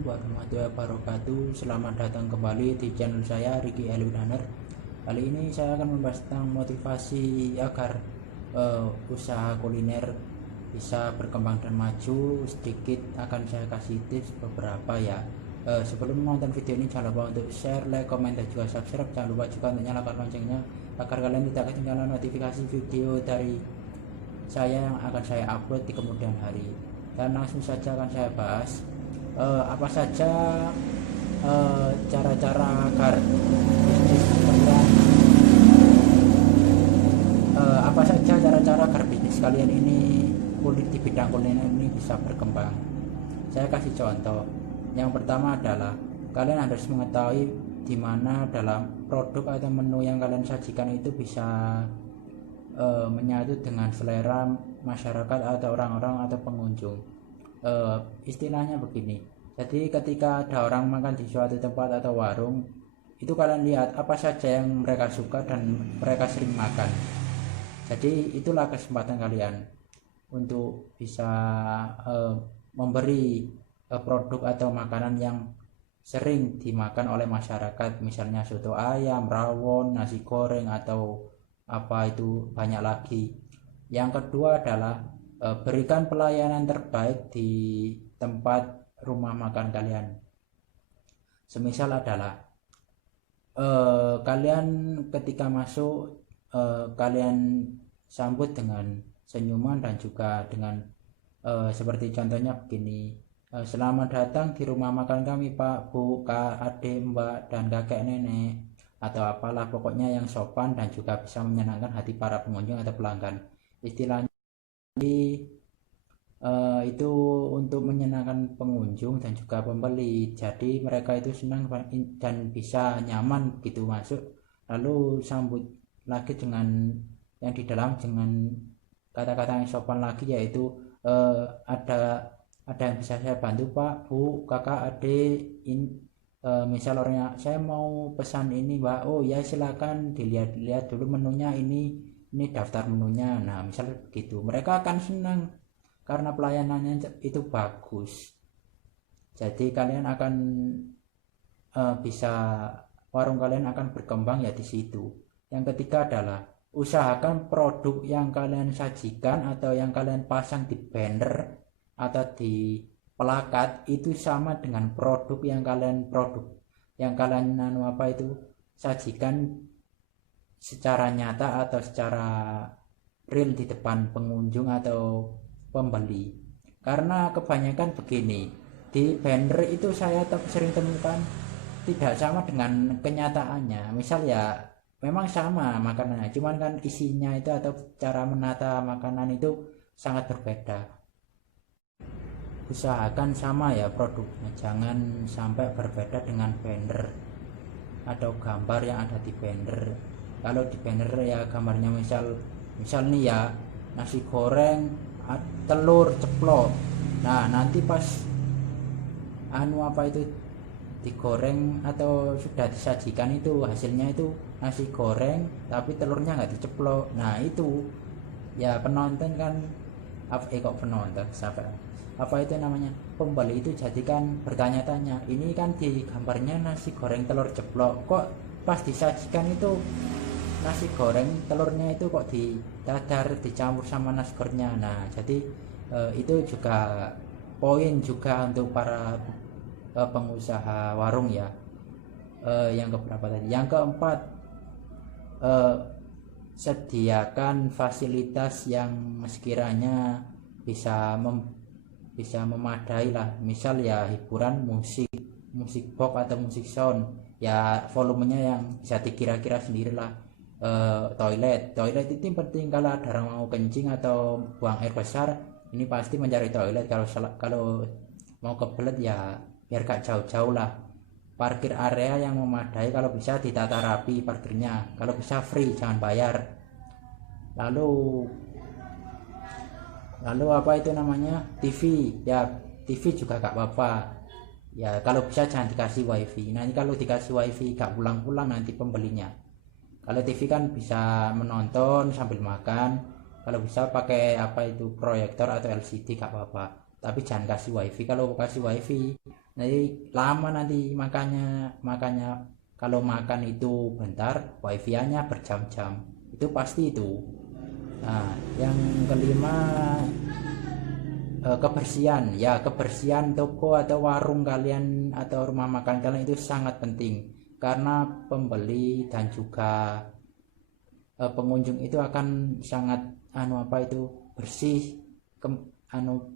Assalamualaikum warahmatullahi wabarakatuh. Selamat datang kembali di channel saya Ricky Elwinaner. Kali ini saya akan membahas tentang motivasi agar usaha kuliner bisa berkembang dan maju. Sedikit akan saya kasih tips beberapa ya. Sebelum menonton video ini jangan lupa untuk share, like, komen, dan juga subscribe. Jangan lupa juga untuk nyalakan loncengnya agar kalian tidak ketinggalan notifikasi video dari saya yang akan saya upload di kemudian hari. Dan langsung saja akan saya bahas apa saja cara-cara agar bisnis kalian apa saja cara-cara agar bisnis kalian ini di bidang kuliner ini bisa berkembang. Saya kasih contoh. Yang pertama adalah kalian harus mengetahui di mana dalam produk atau menu yang kalian sajikan itu bisa menyatu dengan selera masyarakat atau orang-orang atau pengunjung. Istilahnya begini, jadi ketika ada orang makan di suatu tempat atau warung, itu kalian lihat apa saja yang mereka suka dan mereka sering makan. Jadi itulah kesempatan kalian untuk bisa memberi produk atau makanan yang sering dimakan oleh masyarakat, misalnya soto ayam, rawon, nasi goreng, atau apa itu banyak lagi. Yang kedua adalah berikan pelayanan terbaik di tempat rumah makan kalian. Semisal adalah kalian ketika masuk kalian sambut dengan senyuman dan juga dengan seperti contohnya begini, selamat datang di rumah makan kami Pak, Bu, Kak, Adik, Mbak, dan kakek nenek, atau apalah pokoknya yang sopan dan juga bisa menyenangkan hati para pengunjung atau pelanggan. Istilahnya itu untuk menyenangkan pengunjung dan juga pembeli, jadi mereka itu senang dan bisa nyaman gitu masuk. Lalu sambut lagi dengan yang di dalam dengan kata-kata yang sopan lagi, yaitu ada yang bisa saya bantu Pak, Bu, Kakak, Adik, misal orangnya saya mau pesan ini Mbak, oh ya silakan dilihat dulu menunya, ini daftar menunya. Nah misal begitu, mereka akan senang karena pelayanannya itu bagus. Jadi kalian akan bisa, warung kalian akan berkembang ya di situ. Yang ketiga adalah usahakan produk yang kalian sajikan atau yang kalian pasang di banner atau di plakat itu sama dengan produk yang kalian sajikan secara nyata atau secara real di depan pengunjung atau pembeli. Karena kebanyakan begini, di banner itu saya sering temukan tidak sama dengan kenyataannya. Misal ya memang sama makanannya, cuman kan isinya itu atau cara menata makanan itu sangat berbeda. Usahakan sama ya produknya, jangan sampai berbeda dengan banner atau gambar yang ada di banner. Kalau di banner ya gambarnya misal nih ya nasi goreng telur ceplok, nah nanti pas digoreng atau sudah disajikan itu hasilnya itu nasi goreng tapi telurnya nggak diceplok. Nah itu ya penonton kan pembeli itu jadikan bertanya-tanya, ini kan di gambarnya nasi goreng telur ceplok, kok pas disajikan itu nasi goreng telurnya itu kok didadar dicampur sama nasi gorengnya. Nah jadi itu juga poin juga untuk para pengusaha warung ya. Yang keberapa tadi? Yang keempat, sediakan fasilitas yang sekiranya bisa memadai lah. Misal ya hiburan musik box atau musik sound ya, volumenya yang bisa dikira-kira sendirilah. Toilet itu penting, kalau ada orang mau kencing atau buang air besar ini pasti mencari toilet. Kalau mau kebelet ya biar gak jauh-jauh lah. Parkir area yang memadai, kalau bisa ditata rapi parkirnya, kalau bisa free jangan bayar. Lalu TV ya, TV juga gak apa-apa ya, kalau bisa jangan dikasih wifi. Nanti kalau dikasih wifi gak pulang-pulang nanti pembelinya. Kalau TV kan bisa menonton sambil makan, kalau bisa pakai proyektor atau LCD gak apa-apa. tapi jangan kasih wifi. Kalau kasih wifi nanti lama nanti makanya kalau makan itu bentar, wifi-nya berjam-jam, itu pasti itu. Nah, yang kelima, kebersihan. Ya, kebersihan toko atau warung kalian atau rumah makan kalian itu sangat penting, karena pembeli dan juga pengunjung itu akan sangat bersih.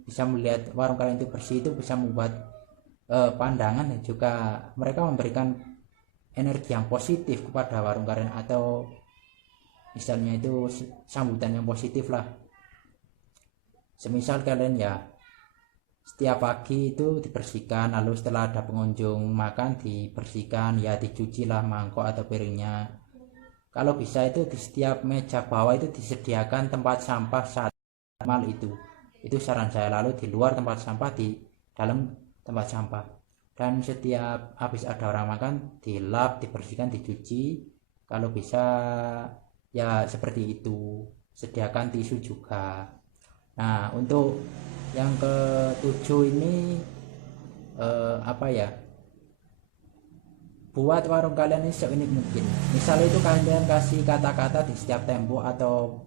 Bisa melihat warung kalian itu bersih, itu bisa membuat pandangan, dan juga mereka memberikan energi yang positif kepada warung kalian, atau misalnya itu sambutan yang positif lah. Semisal kalian ya setiap pagi itu dibersihkan, lalu setelah ada pengunjung makan dibersihkan, ya dicuci lah mangkok atau piringnya. Kalau bisa itu di setiap meja bawah itu disediakan tempat sampah saat mal itu saran saya. Lalu di luar tempat sampah, di dalam tempat sampah, dan setiap habis ada orang makan dilap, dibersihkan, dicuci. Kalau bisa ya seperti itu, sediakan tisu juga. Nah, untuk yang ketujuh ini buat warung kalian ini seunik mungkin. Misalnya itu kalian kasih kata-kata di setiap tembok atau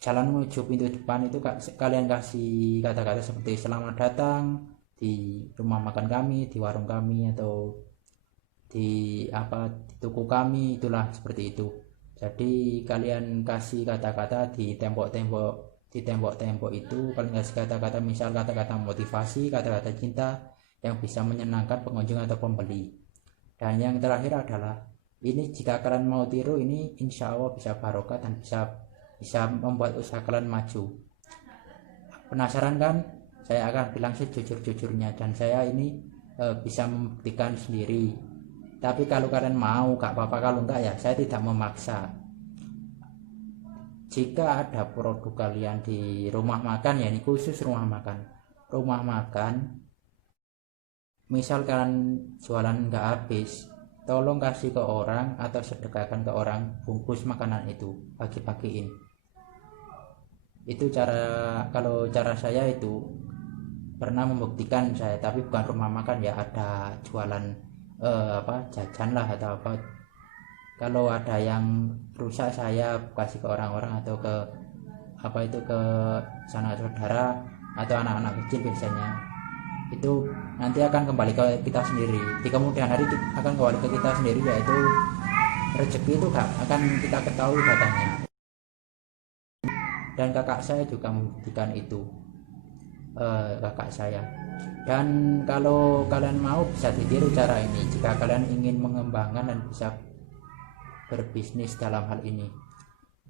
jalan menuju pintu depan itu, kalian kasih kata-kata seperti selamat datang di rumah makan kami, di warung kami, atau di toko kami, itulah seperti itu. Jadi kalian kasih kata-kata di tembok-tembok itu, kalian kasih kata-kata, misal kata-kata motivasi, kata-kata cinta yang bisa menyenangkan pengunjung atau pembeli. Dan yang terakhir adalah ini, jika kalian mau tiru ini, insya Allah bisa barokah dan bisa membuat usaha kalian maju. Penasaran kan? Saya akan bilang sejujur-jujurnya, dan saya ini bisa membuktikan sendiri. Tapi kalau kalian mau gak apa-apa, kalau enggak ya saya tidak memaksa. Jika ada produk kalian di rumah makan, ya ini khusus rumah makan, misal kalian jualan nggak habis, tolong kasih ke orang atau sedekahkan ke orang bungkus makanan itu, bagi-bagiin. Itu kalau cara saya itu pernah membuktikan saya, tapi bukan rumah makan ya, ada jualan jajan lah atau apa. Kalau ada yang rusak saya kasih ke orang-orang atau ke ke sanak saudara atau anak-anak kecil biasanya. Itu nanti akan kembali ke kita sendiri, di kemudian hari akan kembali ke kita sendiri, yaitu rezeki itu gak akan kita ketahui datanya. Dan kakak saya juga membuktikan itu, kakak saya. Dan kalau kalian mau bisa ditiru cara ini jika kalian ingin mengembangkan dan bisa berbisnis dalam hal ini.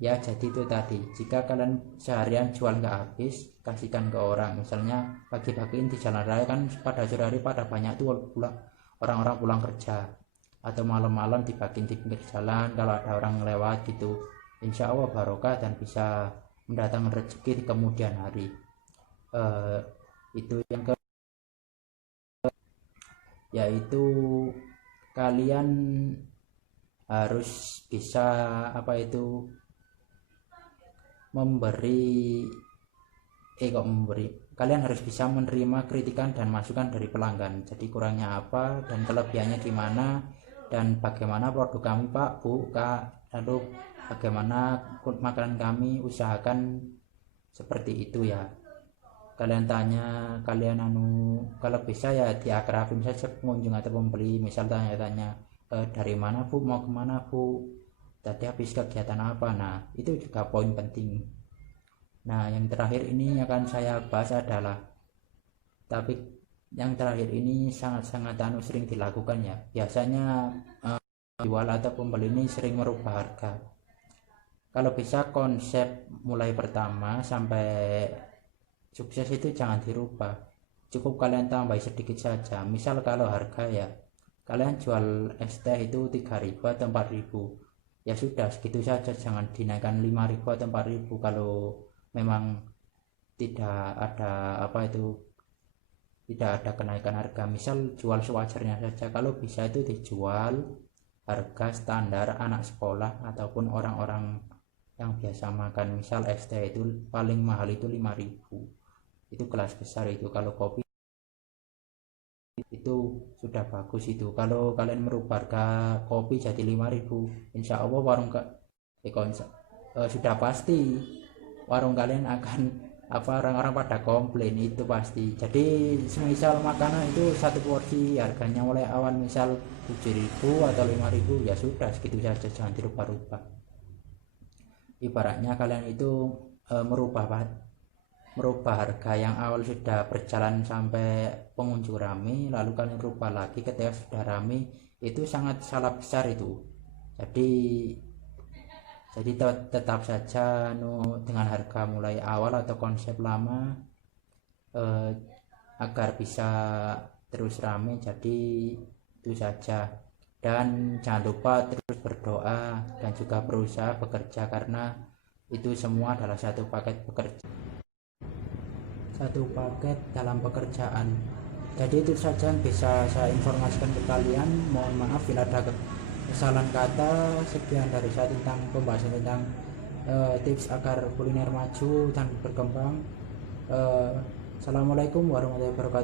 Ya, jadi itu tadi, jika kalian seharian jual nggak habis, kasihkan ke orang. Misalnya bagi-bagiin di jalan raya, kan pada sore hari pada banyak tuh orang-orang pulang kerja, atau malam-malam dibagiin di pinggir jalan kalau ada orang lewat gitu. Insya Allah barokah dan bisa mendatangkan rezeki di kemudian hari. Itu yang yaitu kalian harus bisa kalian harus bisa menerima kritikan dan masukan dari pelanggan. Jadi kurangnya apa dan kelebihannya di mana, dan bagaimana produk kami Pak, Bu, Kak, lalu bagaimana makanan kami, usahakan seperti itu ya. Kalian tanya, kalau bisa ya diakrabin saja pengunjung atau pembeli. Misal tanya-tanya, dari mana Bu, mau kemana Bu, tadi habis kegiatan apa. Nah, itu juga poin penting. Nah, yang terakhir ini akan saya bahas adalah, tapi yang terakhir ini sangat-sangat sering dilakukan ya. Biasanya jual atau pembeli ini sering merubah harga. Kalau bisa konsep mulai pertama sampai sukses itu jangan dirubah, cukup kalian tambah sedikit saja. Misal kalau harga ya, kalian jual es teh itu 3.000 atau 4.000, ya sudah segitu saja, jangan dinaikkan 5.000 atau 4.000 kalau memang tidak ada tidak ada kenaikan harga. Misal jual sewajarnya saja. Kalau bisa itu dijual harga standar anak sekolah ataupun orang-orang yang biasa makan. Misal es teh itu paling mahal itu 5.000, itu kelas besar itu. Kalau kopi itu sudah bagus itu. Kalau kalian merubah harga kopi jadi 5.000, insya Allah warung sudah pasti warung kalian akan orang-orang pada komplain itu pasti. Jadi semisal makanan itu satu porsi harganya mulai awal misal 7.000 atau 5.000, ya sudah segitu saja, jangan dirubah-rubah. Ibaratnya kalian itu merubah harga yang awal sudah berjalan sampai pengunjung rame, lalu kalian rubah lagi ketika sudah rame, itu sangat salah besar itu. Jadi tetap saja dengan harga mulai awal atau konsep lama agar bisa terus rame. Jadi itu saja, dan jangan lupa terus berdoa dan juga berusaha bekerja, karena itu semua adalah satu paket dalam pekerjaan. Jadi itu saja yang bisa saya informasikan ke kalian. Mohon maaf bila ada kesalahan kata. Sekian dari saya tentang pembahasan tentang tips agar kuliner maju dan berkembang. Assalamualaikum warahmatullahi wabarakatuh.